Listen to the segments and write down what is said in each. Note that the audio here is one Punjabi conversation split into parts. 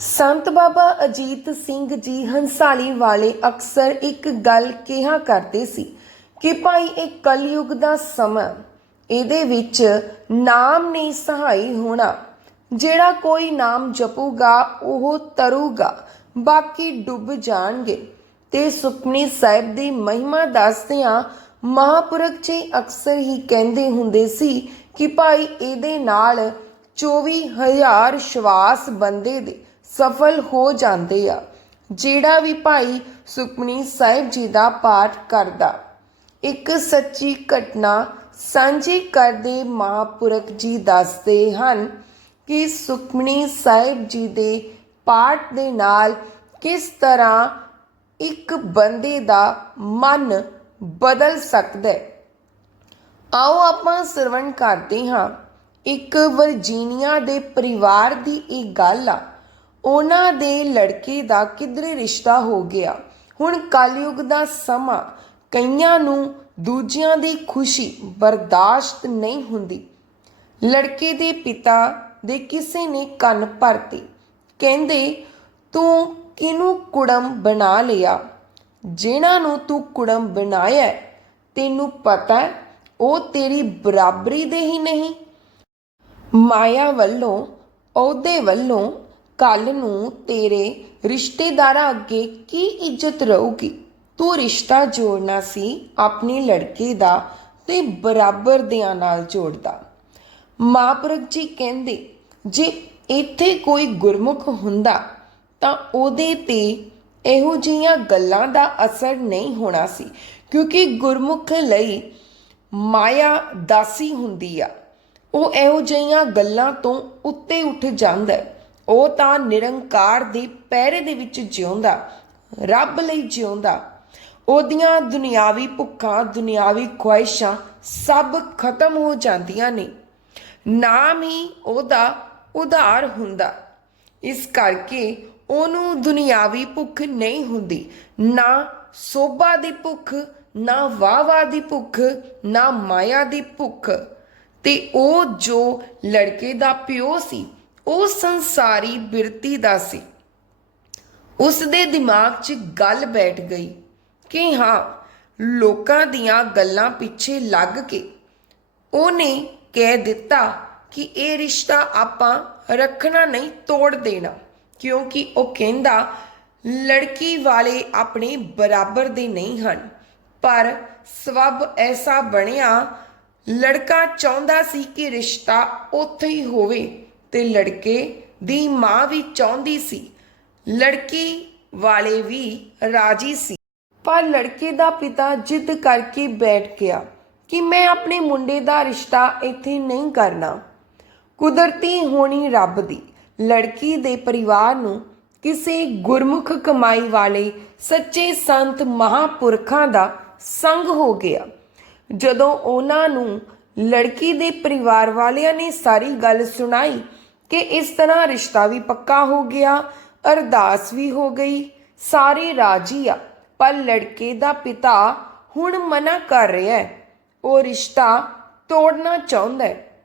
ਸੰਤ ਬਾਬਾ ਅਜੀਤ ਸਿੰਘ ਜੀ ਹੰਸਾਲੀ ਵਾਲੇ ਅਕਸਰ ਇੱਕ ਗੱਲ ਕਿਹਾ ਕਰਦੇ ਸੀ ਕਿ ਭਾਈ, ਇਹ ਕਲਯੁਗ ਦਾ ਸਮਾਂ ਇਹਦੇ ਵਿੱਚ ਨਾਮ ਨਹੀਂ ਸਹਾਈ ਹੋਣਾ। ਜਿਹੜਾ ਕੋਈ ਨਾਮ ਜਪੂਗਾ, ਉਹ ਤਰੂਗਾ। ਬਾਕੀ ਡੁੱਬ ਜਾਣਗੇ। ਤੇ ਸੁਖਮਨੀ ਸਾਹਿਬ ਦੀ ਮਹਿਮਾ ਦੱਸਦਿਆਂ ਮਹਾਪੁਰਖ ਜੀ ਅਕਸਰ ਹੀ ਕਹਿੰਦੇ ਹੁੰਦੇ ਸੀ ਕਿ ਭਾਈ, ਇਹਦੇ ਨਾਲ 24000 ਸ਼ਵਾਸ ਬੰਦੇ ਦੇ। ਸਫਲ ਹੋ ਜਾਂਦੇ ਆ। ਜਿਹੜਾ ਵੀ ਭਾਈ ਸੁਖਮਨੀ ਸਾਹਿਬ ਜੀ ਦਾ ਪਾਠ ਕਰਦਾ, ਇੱਕ ਸੱਚੀ ਘਟਨਾ ਸਾਂਝੀ ਕਰਦੇ ਮਹਾਪੁਰਖ ਜੀ ਦੱਸਦੇ ਹਨ ਕਿ ਸੁਖਮਨੀ ਸਾਹਿਬ ਜੀ ਦੇ ਪਾਠ ਦੇ ਨਾਲ ਕਿਸ ਤਰ੍ਹਾਂ ਇੱਕ ਬੰਦੇ ਦਾ ਮਨ ਬਦਲ ਸਕਦਾ ਹੈ। ਆਓ ਆਪਾਂ ਸਰਵਣ ਕਰਦੇ ਹਾਂ। ਇੱਕ ਵਰਜੀਨੀਆ ਦੇ ਪਰਿਵਾਰ ਦੀ ਇਹ ਗੱਲ ਆ। ਉਹਨਾਂ ਦੇ ਲੜਕੇ ਦਾ ਕਿਧਰੇ ਰਿਸ਼ਤਾ ਹੋ ਗਿਆ। ਹੁਣ ਕਲਯੁਗ ਦਾ ਸਮਾਂ। ਕਈਆਂ ਨੂੰ ਦੂਜਿਆਂ ਦੀ ਖੁਸ਼ੀ ਬਰਦਾਸ਼ਤ ਨਹੀਂ ਹੁੰਦੀ। ਲੜਕੇ ਦੇ ਪਿਤਾ ਦੇ ਕਿਸੇ ਨੇ ਕੰਨ ਭਰਤੀ। ਕਹਿੰਦੇ, ਤੂੰ ਕਿਨੂੰ ਕੁੜਮ ਬਣਾ ਲਿਆ? ਜਿਨ੍ਹਾਂ ਨੂੰ ਤੂੰ ਕੁੜਮ ਬਣਾਇਆ ਤੈਨੂੰ ਪਤਾ ਉਹ ਤੇਰੀ ਬਰਾਬਰੀ ਦੇ ਹੀ ਨਹੀਂ। ਮਾਇਆ ਵੱਲੋਂ ਉਹਦੇ ਵੱਲੋਂ ਕੱਲ ਨੂੰ ਤੇਰੇ ਰਿਸ਼ਤੇਦਾਰਾਂ ਅੱਗੇ ਕੀ ਇੱਜ਼ਤ ਰਹੂਗੀ? ਤੂੰ ਰਿਸ਼ਤਾ ਜੋੜਨਾ ਸੀ ਆਪਣੇ ਲੜਕੇ ਦਾ ਤੇ ਬਰਾਬਰ ਦਿਆਂ ਨਾਲ ਜੋੜਦਾ। ਮਹਾਂਪੁਰਖ ਜੀ ਕਹਿੰਦੇ, ਜੇ ਇੱਥੇ ਕੋਈ ਗੁਰਮੁਖ ਹੁੰਦਾ ਤਾਂ ਉਹਦੇ ਤੇ ਇਹੋ ਜਿਹੀਆਂ ਗੱਲਾਂ ਦਾ ਅਸਰ ਨਹੀਂ ਹੋਣਾ ਸੀ, ਕਿਉਂਕਿ ਗੁਰਮੁਖ ਲਈ ਮਾਇਆ ਦਾਸੀ ਹੁੰਦੀ ਆ। ਉਹ ਇਹੋ ਜਿਹੀਆਂ ਗੱਲਾਂ ਤੋਂ ਉੱਤੇ ਉੱਠ ਜਾਂਦਾ ਹੈ। ਉਹ ਤਾਂ ਨਿਰੰਕਾਰ ਦੇ ਪਹਿਰੇ ਦੇ ਵਿੱਚ ਜਿਉਂਦਾ, ਰੱਬ ਲਈ ਜਿਉਂਦਾ। ਉਹਦੀਆਂ ਦੁਨਿਆਵੀ ਭੁੱਖਾਂ, ਦੁਨਿਆਵੀ ਖੁਆਇਸ਼ਾਂ ਸਭ ਖਤਮ ਹੋ ਜਾਂਦੀਆਂ ਨੇ। ਨਾਮ ਹੀ ਉਹਦਾ ਉਧਾਰ ਹੁੰਦਾ। ਇਸ ਕਰਕੇ ਉਹਨੂੰ ਦੁਨਿਆਵੀ ਭੁੱਖ ਨਹੀਂ ਹੁੰਦੀ। ਨਾ ਸੋਭਾ ਦੀ ਭੁੱਖ, ਨਾ ਵਾਵਾ ਦੀ ਭੁੱਖ, ਨਾ ਮਾਇਆ ਦੀ ਭੁੱਖ। ਤੇ ਉਹ ਜੋ ਲੜਕੇ ਦਾ ਪਿਓ ਸੀ ਉਹ ਸੰਸਾਰੀ ਬਿਰਤੀ ਦਾ ਸੀ। ਉਸ ਦੇ ਦਿਮਾਗ 'ਚ ਗੱਲ ਬੈਠ ਗਈ ਕਿ ਹਾਂ, ਲੋਕਾਂ ਦੀਆਂ ਗੱਲਾਂ ਪਿੱਛੇ ਲੱਗ ਕੇ। ਉਹਨੇ ਕਹਿ ਦਿੱਤਾ ਕਿ ਇਹ ਰਿਸ਼ਤਾ ਆਪਾਂ ਰੱਖਣਾ ਨਹੀਂ, ਤੋੜ ਦੇਣਾ। ਕਿਉਂਕਿ ਉਹ ਕਹਿੰਦਾ, ਲੜਕੀ ਵਾਲੇ ਆਪਣੇ ਬਰਾਬਰ ਦੇ ਨਹੀਂ ਹਨ। ਪਰ ਸਵਬ ਐਸਾ ਬਣਿਆ, ਲੜਕਾ ਚਾਹੁੰਦਾ ਸੀ ਕਿ ਰਿਸ਼ਤਾ ਉੱਥੇ ਹੀ ਹੋਵੇ। ਤੇ ਲੜਕੇ ਦੀ ਮਾਂ ਵੀ ਚਾਹੁੰਦੀ ਸੀ। ਲੜਕੀ ਵਾਲੇ ਵੀ ਰਾਜੀ ਸੀ। ਪਰ ਲੜਕੇ ਦਾ ਪਿਤਾ ਜਿੱਦ ਕਰਕੇ ਬੈਠ ਗਿਆ ਕਿ ਮੈਂ ਆਪਣੇ ਮੁੰਡੇ ਦਾ ਰਿਸ਼ਤਾ ਇੱਥੇ ਨਹੀਂ ਕਰਨਾ। ਕੁਦਰਤੀ ਹੋਣੀ ਰੱਬ ਦੀ। ਲੜਕੀ ਦੇ ਪਰਿਵਾਰ ਨੂੰ ਕਿਸੇ ਗੁਰਮੁਖ ਕਮਾਈ ਵਾਲੇ ਸੱਚੇ ਸੰਤ ਮਹਾਪੁਰਖਾਂ ਦਾ ਸੰਗ ਹੋ ਗਿਆ। ਜਦੋਂ ਉਹਨਾਂ ਨੂੰ ਲੜਕੀ ਦੇ ਪਰਿਵਾਰ ਵਾਲਿਆਂ ਨੇ ਸਾਰੀ ਗੱਲ ਸੁਣਾਈ ਕਿ ਇਸ ਤਰ੍ਹਾਂ ਰਿਸ਼ਤਾ ਵੀ ਪੱਕਾ ਹੋ ਗਿਆ, ਅਰਦਾਸ ਵੀ ਹੋ ਗਈ। ਸਾਰੇ ਰਾਜੀ ਆ, ਪਰ ਲੜਕੇ ਦਾ ਪਿਤਾ ਹੁਣ ਮਨਾ ਕਰ ਰਿਹਾ ਹੈ। ਉਹ ਰਿਸ਼ਤਾ ਤੋੜਨਾ ਚਾਹੁੰਦਾ ਹੈ।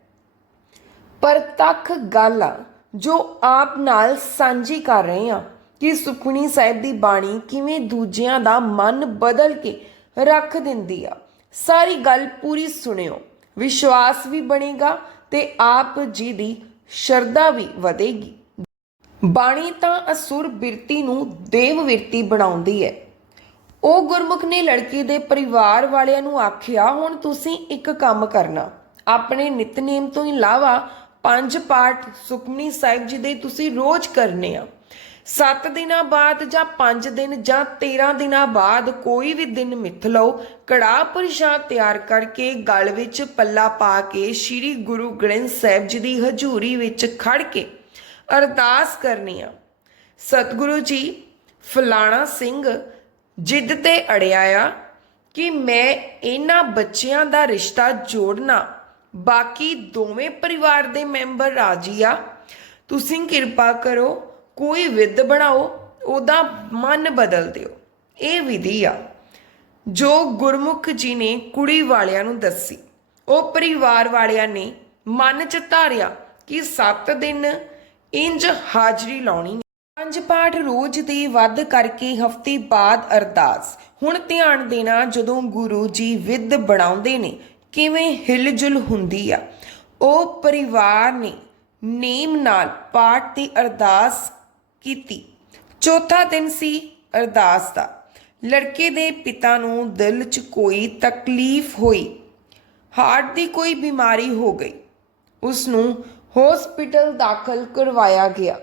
ਪਰ ਤੱਕ ਗੱਲ ਆ, ਜੋ ਆਪ ਨਾਲ ਸਾਂਝੀ ਕਰ ਰਹੇ ਹਾਂ ਕਿ ਸੁਖਮਨੀ ਸਾਹਿਬ ਦੀ ਬਾਣੀ ਕਿਵੇਂ ਦੂਜਿਆਂ ਦਾ ਮਨ ਬਦਲ ਕੇ ਰੱਖ ਦਿੰਦੀ ਆ। ਸਾਰੀ ਗੱਲ ਪੂਰੀ ਸੁਣਿਓ। ਵਿਸ਼ਵਾਸ ਵੀ ਬਣੇਗਾ ਤੇ ਆਪ ਜੀ ਦੀ ਸ਼ਰਧਾ ਵੀ ਵਧੇਗੀ। ਬਾਣੀ ਤਾਂ ਅਸੁਰ ਬਿਰਤੀ ਨੂੰ ਦੇਵ ਬਿਰਤੀ ਬਣਾਉਂਦੀ ਹੈ। ਉਹ ਗੁਰਮੁਖ ਨੇ ਲੜਕੀ ਦੇ ਪਰਿਵਾਰ ਵਾਲਿਆਂ ਨੂੰ ਆਖਿਆ, ਹੁਣ ਤੁਸੀਂ ਇੱਕ ਕੰਮ ਕਰਨਾ। ਆਪਣੇ ਨਿਤਨੇਮ ਤੋਂ ਇਲਾਵਾ ਪੰਜ ਪਾਠ ਸੁਖਮਨੀ ਸਾਹਿਬ ਜੀ ਦੇ ਤੁਸੀਂ ਰੋਜ਼ ਕਰਨੇ ਆ। 7 ਦਿਨਾਂ ਬਾਅਦ ਜਾਂ 5 ਦਿਨ ਜਾਂ 13 ਦਿਨਾਂ ਬਾਅਦ ਕੋਈ ਵੀ ਦਿਨ ਮਿੱਥ ਲਓ ਕੜਾ ਪ੍ਰਸ਼ਾਦ ਤਿਆਰ ਕਰਕੇ ਗਲ ਵਿੱਚ ਪੱਲਾ ਪਾ ਕੇ ਸ੍ਰੀ ਗੁਰੂ ਗ੍ਰੰਥ ਸਾਹਿਬ ਜੀ ਦੀ ਹਜ਼ੂਰੀ ਵਿੱਚ ਖੜ ਕੇ ਅਰਦਾਸ ਕਰਨੀ ਆ। ਸਤਿਗੁਰੂ ਜੀ, ਫਲਾਣਾ ਸਿੰਘ, ਜਿੱਦ ਤੇ ਅੜਿਆ ਆ ਕਿ ਮੈਂ ਇਹਨਾਂ ਬੱਚਿਆਂ ਦਾ ਰਿਸ਼ਤਾ ਜੋੜਨਾ, ਬਾਕੀ ਦੋਵੇਂ ਪਰਿਵਾਰ ਦੇ ਮੈਂਬਰ ਰਾਜੀ ਆ। ਤੁਸੀਂ ਕਿਰਪਾ ਕਰੋ ਕੋਈ ਵਿਧ ਬਣਾਓ, ਉਹਦਾ ਮਨ ਬਦਲ ਦਿਓ। ਇਹ ਵਿਧੀ ਆ, ਜੋ ਗੁਰਮੁਖ ਜੀ ਨੇ ਕੁੜੀ ਵਾਲਿਆਂ ਨੂੰ ਦੱਸੀ। ਉਹ ਪਰਿਵਾਰ ਵਾਲਿਆਂ ਨੇ ਮਨ ਚ ਧਾਰਿਆ ਕਿ 7 ਦਿਨ ਇੰਜ ਹਾਜ਼ਰੀ ਲਾਉਣੀ ਪੰਜ ਪਾਠ ਰੋਜ਼ ਦੇ ਵੱਧ ਕਰਕੇ ਹਫ਼ਤੇ ਬਾਅਦ ਅਰਦਾਸ। ਹੁਣ ਧਿਆਨ ਦੇਣਾ ਜਦੋਂ ਗੁਰੂ ਜੀ ਵਿਦ ਬਣਾਉਂਦੇ ਨੇ, ਕਿਵੇਂ ਹਿਲਜੁਲ ਹੁੰਦੀ ਆ। ਉਹ ਪਰਿਵਾਰ ਨੇ ਨੇਮ ਨਾਲ ਪਾਠ ਦੀ ਅਰਦਾਸ ਕੀਤੀ। ਚੌਥਾ ਦਿਨ ਸੀ ਅਰਦਾਸ ਦਾ। ਲੜਕੇ ਦੇ ਪਿਤਾ ਨੂੰ ਦਿਲ 'ਚ ਕੋਈ ਤਕਲੀਫ ਹੋਈ। ਹਾਰਟ ਦੀ ਕੋਈ ਬਿਮਾਰੀ ਹੋ ਗਈ। ਉਸ ਨੂੰ ਹਸਪੀਟਲ ਦਾਖਲ ਕਰਵਾਇਆ ਗਿਆ।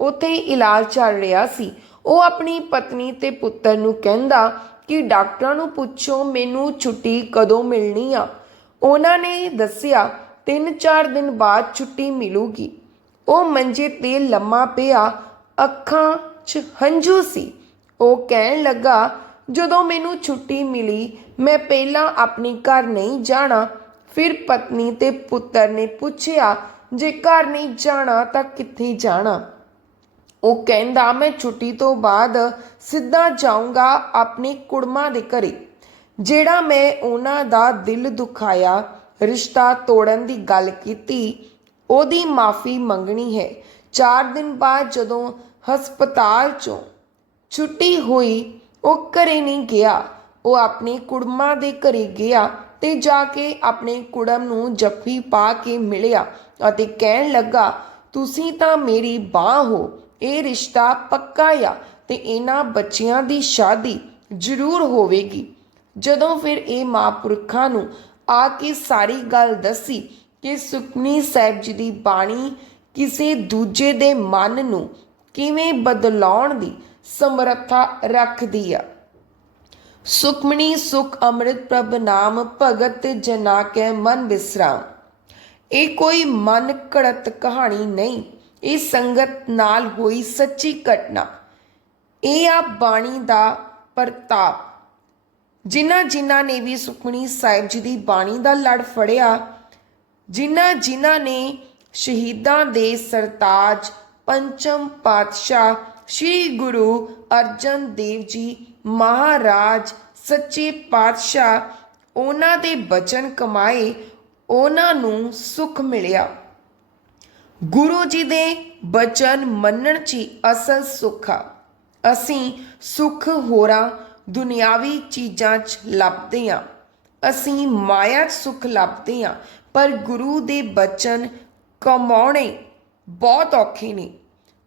ਉੱਥੇ ਇਲਾਜ ਚੱਲ ਰਿਹਾ ਸੀ। ਉਹ ਆਪਣੀ ਪਤਨੀ ਤੇ ਪੁੱਤਰ ਨੂੰ ਕਹਿੰਦਾ ਕਿ ਡਾਕਟਰਾਂ ਨੂੰ ਪੁੱਛੋ, ਮੈਨੂੰ ਛੁੱਟੀ ਕਦੋਂ ਮਿਲਣੀ ਆ? ਉਹਨਾਂ ਨੇ ਦੱਸਿਆ 3-4 ਦਿਨ ਬਾਅਦ ਛੁੱਟੀ ਮਿਲੂਗੀ। ਉਹ ਮੰਜੇ ਤੇ ਲੰਮਾ ਪਿਆ। ਅੱਖਾਂ 'ਚ ਹੰਝੂ ਸੀ। ਉਹ ਕਹਿਣ ਲੱਗਾ, ਜਦੋਂ ਮੈਨੂੰ ਛੁੱਟੀ ਮਿਲੀ, ਮੈਂ ਪਹਿਲਾਂ ਆਪਣੇ ਘਰ ਨਹੀਂ ਜਾਣਾ। ਫਿਰ ਪਤਨੀ ਤੇ ਪੁੱਤਰ ਨੇ ਪੁੱਛਿਆ, ਜੇ ਘਰ ਨਹੀਂ ਜਾਣਾ ਤਾਂ ਕਿੱਥੇ ਜਾਣਾ? ਉਹ ਕਹਿੰਦਾ, ਮੈਂ ਛੁੱਟੀ ਤੋਂ ਬਾਅਦ ਸਿੱਧਾ ਜਾਊਂਗਾ ਆਪਣੇ ਕੁੜਮਾਂ ਦੇ ਘਰੇ। ਜਿਹੜਾ ਮੈਂ ਉਹਨਾਂ ਦਾ ਦਿਲ ਦੁਖਾਇਆ, ਰਿਸ਼ਤਾ ਤੋੜਨ ਦੀ ਗੱਲ ਕੀਤੀ, ਉਹਦੀ ਮਾਫੀ ਮੰਗਣੀ ਹੈ। 4 ਦਿਨ ਬਾਅਦ ਜਦੋਂ ਹਸਪਤਾਲ ਚੋਂ ਛੁੱਟੀ ਹੋਈ, ਉਹ ਘਰੇ ਨਹੀਂ ਗਿਆ। ਉਹ ਆਪਣੇ ਕੁੜਮਾਂ ਦੇ ਘਰੇ ਗਿਆ ਤੇ ਜਾ ਕੇ ਆਪਣੇ ਕੁੜਮ ਨੂੰ ਜੱਫੀ ਪਾ ਕੇ ਮਿਲਿਆ ਅਤੇ ਕਹਿਣ ਲੱਗਾ, ਤੁਸੀਂ ਤਾਂ ਮੇਰੀ ਬਾਹ ਹੋ, ਇਹ ਰਿਸ਼ਤਾ ਪੱਕਾ ਆ ਤੇ ਇਹਨਾਂ ਬੱਚਿਆਂ ਦੀ ਸ਼ਾਦੀ ਜ਼ਰੂਰ ਹੋਵੇਗੀ। ਜਦੋਂ ਫਿਰ ਇਹ ਮਹਾਂਪੁਰਖਾਂ ਨੂੰ ਆ ਕੇ ਸਾਰੀ ਗੱਲ ਦੱਸੀ ਕਿ ਸੁਖਮਨੀ ਸਾਹਿਬ ਜੀ ਦੀ ਬਾਣੀ ਕਿਸੇ ਦੂਜੇ ਦੇ ਮਨ ਨੂੰ ਕਿਵੇਂ ਬਦਲਾਉਣ ਦੀ ਸਮਰੱਥਾ ਰੱਖਦੀ ਆ। ਸੁਖਮਣੀ ਸੁਖ ਅੰਮ੍ਰਿਤ ਪ੍ਰਭ ਨਾਮ ਭਗਤ ਜਨਾ ਕੈ ਮਨ ਵਿਸਰਾਮ ਇਹ ਕੋਈ ਮਨ ਘੜਤ ਕਹਾਣੀ ਨਹੀਂ, ਇਹ ਸੰਗਤ ਨਾਲ ਹੋਈ ਸੱਚੀ ਘਟਨਾ। ਇਹ ਆ ਬਾਣੀ ਦਾ ਪ੍ਰਤਾਪ। ਜਿਨ੍ਹਾਂ ਜਿਨ੍ਹਾਂ ਨੇ ਵੀ ਸੁਖਮਣੀ ਸਾਹਿਬ ਜੀ ਦੀ ਬਾਣੀ ਦਾ ਲੜ ਫੜਿਆ, ਜਿਨ੍ਹਾਂ ਜਿਨ੍ਹਾਂ ਨੇ ਸ਼ਹੀਦਾਂ ਦੇ ਸਰਤਾਜ ਪੰਚਮ ਪਾਤਸ਼ਾਹ ਸ੍ਰੀ ਗੁਰੂ ਅਰਜਨ ਦੇਵ ਜੀ ਮਹਾਰਾਜ, ਸੱਚੇ ਪਾਤਸ਼ਾਹ, ਉਹਨਾਂ ਦੇ ਬਚਨ ਕਮਾਏ, ਉਹਨਾਂ ਨੂੰ ਸੁਖ ਮਿਲਿਆ। ਗੁਰੂ ਜੀ ਦੇ ਬਚਨ ਮੰਨਣ 'ਚ ਹੀ ਅਸਲ ਸੁੱਖ ਆ। ਅਸੀਂ ਸੁੱਖ ਹੋਰਾਂ ਦੁਨਿਆਵੀ ਚੀਜ਼ਾਂ 'ਚ ਲੱਭਦੇ ਹਾਂ। ਅਸੀਂ ਮਾਇਆ 'ਚ ਸੁੱਖ ਲੱਭਦੇ ਹਾਂ, ਪਰ ਗੁਰੂ ਦੇ ਬਚਨ ਕਮਾਉਣੇ ਬਹੁਤ ਔਖੇ ਨੇ।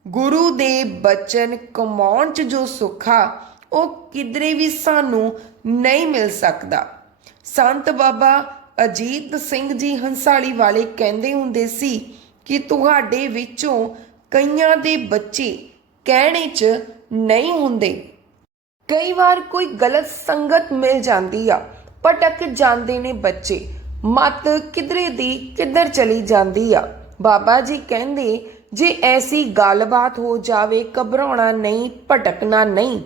ਗੁਰੂ ਦੇ ਬਚਨ ਕਮਾਉਣ 'ਚ ਜੋ ਸੁੱਖ ਆ, ਉਹ ਕਿਧਰੇ ਵੀ ਸਾਨੂੰ ਨਹੀਂ ਮਿਲ ਸਕਦਾ। ਸੰਤ ਬਾਬਾ ਅਜੀਤ ਸਿੰਘ ਜੀ ਹੰਸਾਲੀ ਵਾਲੇ ਕਹਿੰਦੇ ਹੁੰਦੇ ਸੀ ਕਿ ਤੁਹਾਡੇ ਵਿੱਚੋਂ ਕਈਆਂ ਦੇ ਬੱਚੇ ਕਹਿਣੇ 'ਚ ਨਹੀਂ ਹੁੰਦੇ। ਕਈ ਵਾਰ ਕੋਈ ਗਲਤ ਸੰਗਤ ਮਿਲ ਜਾਂਦੀ ਆ ਪਟਕ ਜਾਂਦੇ ਨੇ ਬੱਚੇ, ਮਤ ਕਿਧਰੇ ਦੀ ਕਿੱਧਰ ਚਲੀ ਜਾਂਦੀ ਆ। ਬਾਬਾ ਜੀ ਕਹਿੰਦੇ, ਜੇ ਐਸੀ ਗੱਲਬਾਤ ਹੋ ਜਾਵੇ, ਘਬਰਾਉਣਾ ਨਹੀਂ, ਭਟਕਣਾ ਨਹੀਂ।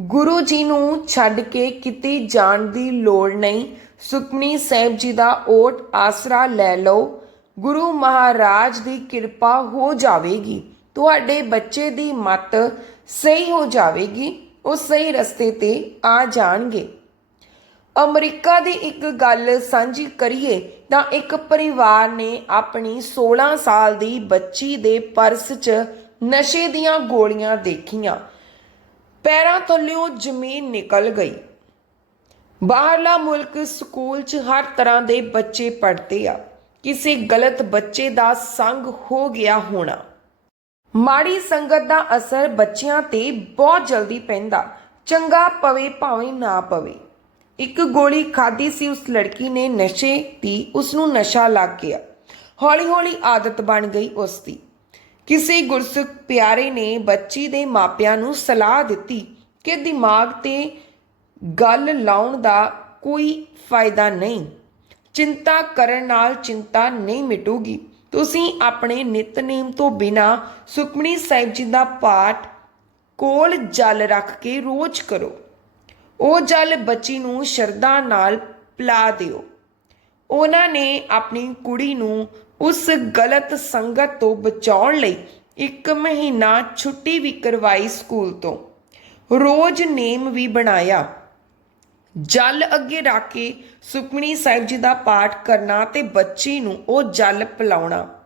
ਗੁਰੂ ਜੀ ਨੂੰ ਛੱਡ ਕੇ ਕਿਤੇ ਜਾਣ ਦੀ ਲੋੜ ਨਹੀਂ। ਸੁਖਮਨੀ ਸਾਹਿਬ ਜੀ ਦਾ ਓਟ ਆਸਰਾ ਲੈ ਲਓ। ਗੁਰੂ ਮਹਾਰਾਜ ਦੀ ਕਿਰਪਾ ਹੋ ਜਾਵੇਗੀ। ਤੁਹਾਡੇ ਬੱਚੇ ਦੀ ਮਤ ਸਹੀ ਹੋ ਜਾਵੇਗੀ। ਉਹ ਸਹੀ ਰਸਤੇ ਤੇ ਆ ਜਾਣਗੇ। ਅਮਰੀਕਾ ਦੀ ਇੱਕ ਗੱਲ ਸਾਂਝੀ ਕਰੀਏ ਤਾਂ ਇੱਕ ਪਰਿਵਾਰ ਨੇ ਆਪਣੀ 16 ਸਾਲ ਦੀ ਬੱਚੀ ਦੇ ਪਰਸ 'ਚ ਨਸ਼ੇ ਦੀਆਂ ਗੋਲੀਆਂ ਦੇਖੀਆਂ। ਪੈਰਾਂ ਥੱਲਿਓਂ ਜ਼ਮੀਨ ਨਿਕਲ ਗਈ। ਬਾਹਰਲਾ ਮੁਲਕ ਸਕੂਲ 'ਚ ਹਰ ਤਰ੍ਹਾਂ ਦੇ ਬੱਚੇ ਪੜ੍ਹਦੇ ਆ। ਕਿਸੇ ਗਲਤ ਬੱਚੇ ਦਾ ਸੰਗ ਹੋ ਗਿਆ ਹੋਣਾ। ਮਾੜੀ ਸੰਗਤ ਦਾ ਅਸਰ ਬੱਚਿਆਂ ਤੇ ਬਹੁਤ ਜਲਦੀ ਪੈਂਦਾ। ਚੰਗਾ ਪਵੇ ਭਾਵੇਂ ਨਾ ਪਵੇ। ਇੱਕ ਗੋਲੀ ਖਾਧੀ ਸੀ ਉਸ ਲੜਕੀ ਨੇ ਨਸ਼ੇ ਦੀ, ਉਸ ਨੂੰ ਨਸ਼ਾ ਲੱਗ ਗਿਆ। ਹੌਲੀ-ਹੌਲੀ ਆਦਤ ਬਣ ਗਈ ਉਸ ਦੀ। ਕਿਸੇ ਗੁਰਸੁਖ ਪਿਆਰੇ ਨੇ ਬੱਚੀ ਦੇ ਮਾਪਿਆਂ ਨੂੰ ਸਲਾਹ ਦਿੱਤੀ ਕਿ ਦਿਮਾਗ ਤੇ ਗੱਲ ਲਾਉਣ ਦਾ ਕੋਈ ਫਾਇਦਾ ਨਹੀਂ। ਚਿੰਤਾ ਕਰਨ ਨਾਲ ਚਿੰਤਾ ਨਹੀਂ ਮਿਟੂਗੀ। ਤੁਸੀਂ ਆਪਣੇ ਨਿਤਨੇਮ ਤੋਂ ਬਿਨਾ ਸੁਖਮਨੀ ਸਾਹਿਬ ਜੀ ਦਾ ਪਾਠ ਕੋਲ ਜਲ ਰੱਖ ਕੇ ਰੋਜ਼ ਕਰੋ। ਉਹ ਜਲ ਬੱਚੀ ਨੂੰ ਸ਼ਰਧਾ ਨਾਲ ਪਿਲਾ ਦਿਓ। ਉਹਨਾਂ ਨੇ ਆਪਣੀ ਕੁੜੀ ਨੂੰ ਉਸ ਗਲਤ ਸੰਗਤ ਤੋਂ ਬਚਾਉਣ ਲਈ ਇੱਕ ਮਹੀਨਾ ਛੁੱਟੀ ਵੀ ਕਰਵਾਈ ਸਕੂਲ ਤੋਂ। ਰੋਜ਼ ਨੇਮ ਵੀ ਬਣਾਇਆ। ਜਲ ਅੱਗੇ ਰੱਖ ਕੇ ਸੁਖਮਨੀ ਸਾਹਿਬ ਜੀ ਦਾ ਪਾਠ ਕਰਨਾ ਤੇ ਬੱਚੀ ਨੂੰ ਉਹ ਜਲ ਪਿਲਾਉਣਾ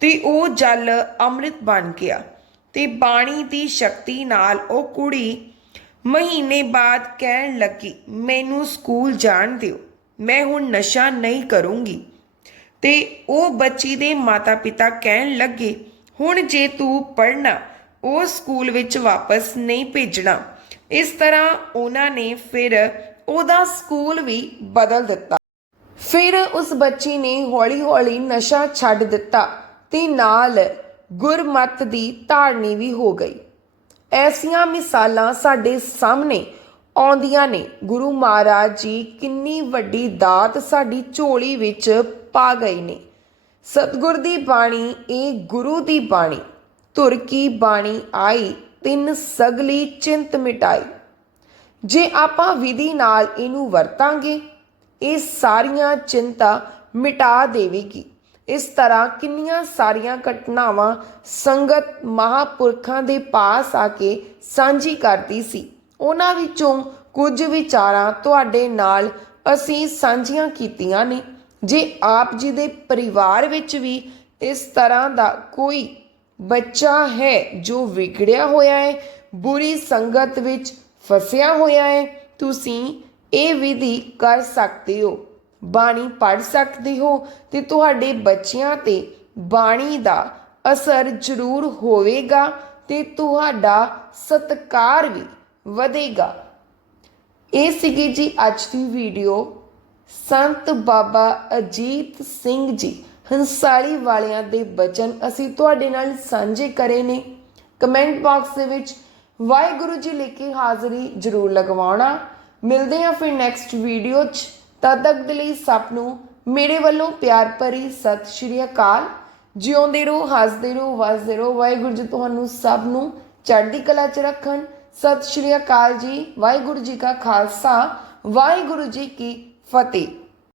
ਤੇ ਉਹ ਜਲ ਅੰਮ੍ਰਿਤ ਬਣ ਗਿਆ ਤੇ ਬਾਣੀ ਦੀ ਸ਼ਕਤੀ ਨਾਲ ਉਹ ਕੁੜੀ ਮਹੀਨੇ ਬਾਅਦ ਕਹਿਣ ਲੱਗੀ, ਮੈਨੂੰ ਸਕੂਲ ਜਾਣ ਦਿਓ। ਮੈਂ ਹੁਣ ਨਸ਼ਾ ਨਹੀਂ ਕਰੂੰਗੀ। ਤੇ ਉਹ ਬੱਚੀ ਦੇ ਮਾਤਾ-ਪਿਤਾ ਕਹਿਣ ਲੱਗੇ, ਹੁਣ ਜੇ ਤੂੰ ਪੜ੍ਹਨਾ, ਉਹ ਸਕੂਲ ਵਿੱਚ ਵਾਪਸ ਨਹੀਂ ਭੇਜਣਾ। ਇਸ ਤਰ੍ਹਾਂ ਉਹਨਾਂ ਨੇ ਫਿਰ ਉਹਦਾ ਸਕੂਲ ਵੀ ਬਦਲ ਦਿੱਤਾ। ਫਿਰ ਉਸ ਬੱਚੀ ਨੇ ਹੌਲੀ-ਹੌਲੀ ਨਸ਼ਾ ਛੱਡ ਦਿੱਤਾ ਤੇ ਨਾਲ ਗੁਰਮਤ ਦੀ ਧਾਰਨੀ ਵੀ ਹੋ ਗਈ। ਐਸੀਆਂ ਮਿਸਾਲਾਂ ਸਾਡੇ ਸਾਹਮਣੇ ਆਉਂਦੀਆਂ ਨੇ। ਗੁਰੂ ਮਹਾਰਾਜ ਜੀ ਕਿੰਨੀ ਵੱਡੀ ਦਾਤ ਸਾਡੀ ਝੋਲੀ ਵਿੱਚ ਪਾ ਗਏ ਨੇ। ਸਤਿਗੁਰ ਦੀ ਬਾਣੀ, ਇਹ ਗੁਰੂ ਦੀ ਬਾਣੀ। ਧੁਰ ਕੀ ਬਾਣੀ ਆਈ, ਤਿੰਨ ਸਗਲੀ ਚਿੰਤ ਮਿਟਾਈ। ਜੇ ਆਪਾਂ ਵਿਧੀ ਨਾਲ ਇਹਨੂੰ ਵਰਤਾਂਗੇ, ਇਹ ਸਾਰੀਆਂ ਚਿੰਤਾ ਮਿਟਾ ਦੇਵੇਗੀ। ਇਸ ਤਰ੍ਹਾਂ ਕਿੰਨੀਆਂ ਸਾਰੀਆਂ ਘਟਨਾਵਾਂ ਸੰਗਤ ਮਹਾਪੁਰਖਾਂ ਦੇ ਪਾਸ ਆ ਕੇ ਸਾਂਝੀ ਕਰਦੀ ਸੀ। ਉਹਨਾਂ ਵਿੱਚੋਂ ਕੁਝ ਵਿਚਾਰਾਂ ਤੁਹਾਡੇ ਨਾਲ ਅਸੀਂ ਸਾਂਝੀਆਂ ਕੀਤੀਆਂ ਨੇ। ਜੇ ਆਪ ਜੀ ਦੇ ਪਰਿਵਾਰ ਵਿੱਚ ਵੀ ਇਸ ਤਰ੍ਹਾਂ ਦਾ ਕੋਈ ਬੱਚਾ ਹੈ ਜੋ ਵਿਗੜਿਆ ਹੋਇਆ ਹੈ, ਬੁਰੀ ਸੰਗਤ ਵਿੱਚ ਫਸਿਆ ਹੋਇਆ ਹੈ, ਤੁਸੀਂ ਇਹ ਵਿਧੀ ਕਰ ਸਕਦੇ ਹੋ। ਬਾਣੀ ਪੜ ਸਕਦੇ ਹੋ ਤੇ ਤੁਹਾਡੇ ਬੱਚਿਆਂ ਤੇ ਬਾਣੀ ਦਾ ਅਸਰ ਜ਼ਰੂਰ ਹੋਵੇਗਾ ਤੇ ਤੁਹਾਡਾ ਸਤਕਾਰ ਵੀ ਵਧੇਗਾ। ਇਹ ਸੀਗੀ ਜੀ ਅੱਜ ਦੀ ਵੀਡੀਓ। ਸੰਤ ਬਾਬਾ ਅਜੀਤ ਸਿੰਘ ਜੀ, ਹੰਸਾਲੀ ਵਾਲਿਆਂ ਦੇ ਬਚਨ ਅਸੀਂ ਤੁਹਾਡੇ ਨਾਲ ਸਾਂਝੇ ਕਰੇ ਨੇ। ਕਮੈਂਟ ਬਾਕਸ ਦੇ ਵਿੱਚ ਵਾਹਿਗੁਰੂ ਜੀ ਲਿਖ ਕੇ ਹਾਜ਼ਰੀ ਜ਼ਰੂਰ ਲਗਵਾਉਣਾ। ਮਿਲਦੇ ਹਾਂ ਫਿਰ ਨੈਕਸਟ ਵੀਡੀਓ 'ਚ। ਤਦ ਤੱਕ ਦੇ ਲਈ ਸਭ ਨੂੰ ਮੇਰੇ ਵੱਲੋਂ ਪਿਆਰ ਭਰੀ ਸਤਿ ਸ਼੍ਰੀ ਅਕਾਲ। ਜਿਉਂਦੇ ਰਹੋ, ਹੱਸਦੇ ਰਹੋ, ਵਸਦੇ ਰਹੋ। ਵਾਹਿਗੁਰੂ ਜੀ ਤੁਹਾਨੂੰ ਸਭ ਨੂੰ ਚੜ੍ਹਦੀ ਕਲਾ 'ਚ ਰੱਖਣ। ਸਤਿ ਸ਼੍ਰੀ ਅਕਾਲ ਜੀ। ਵਾਹਿਗੁਰੂ ਜੀ ਕਾ ਖਾਲਸਾ। ਵਾਹਿਗੁਰੂ ਜੀ ਕੀ ਫਤਿਹ।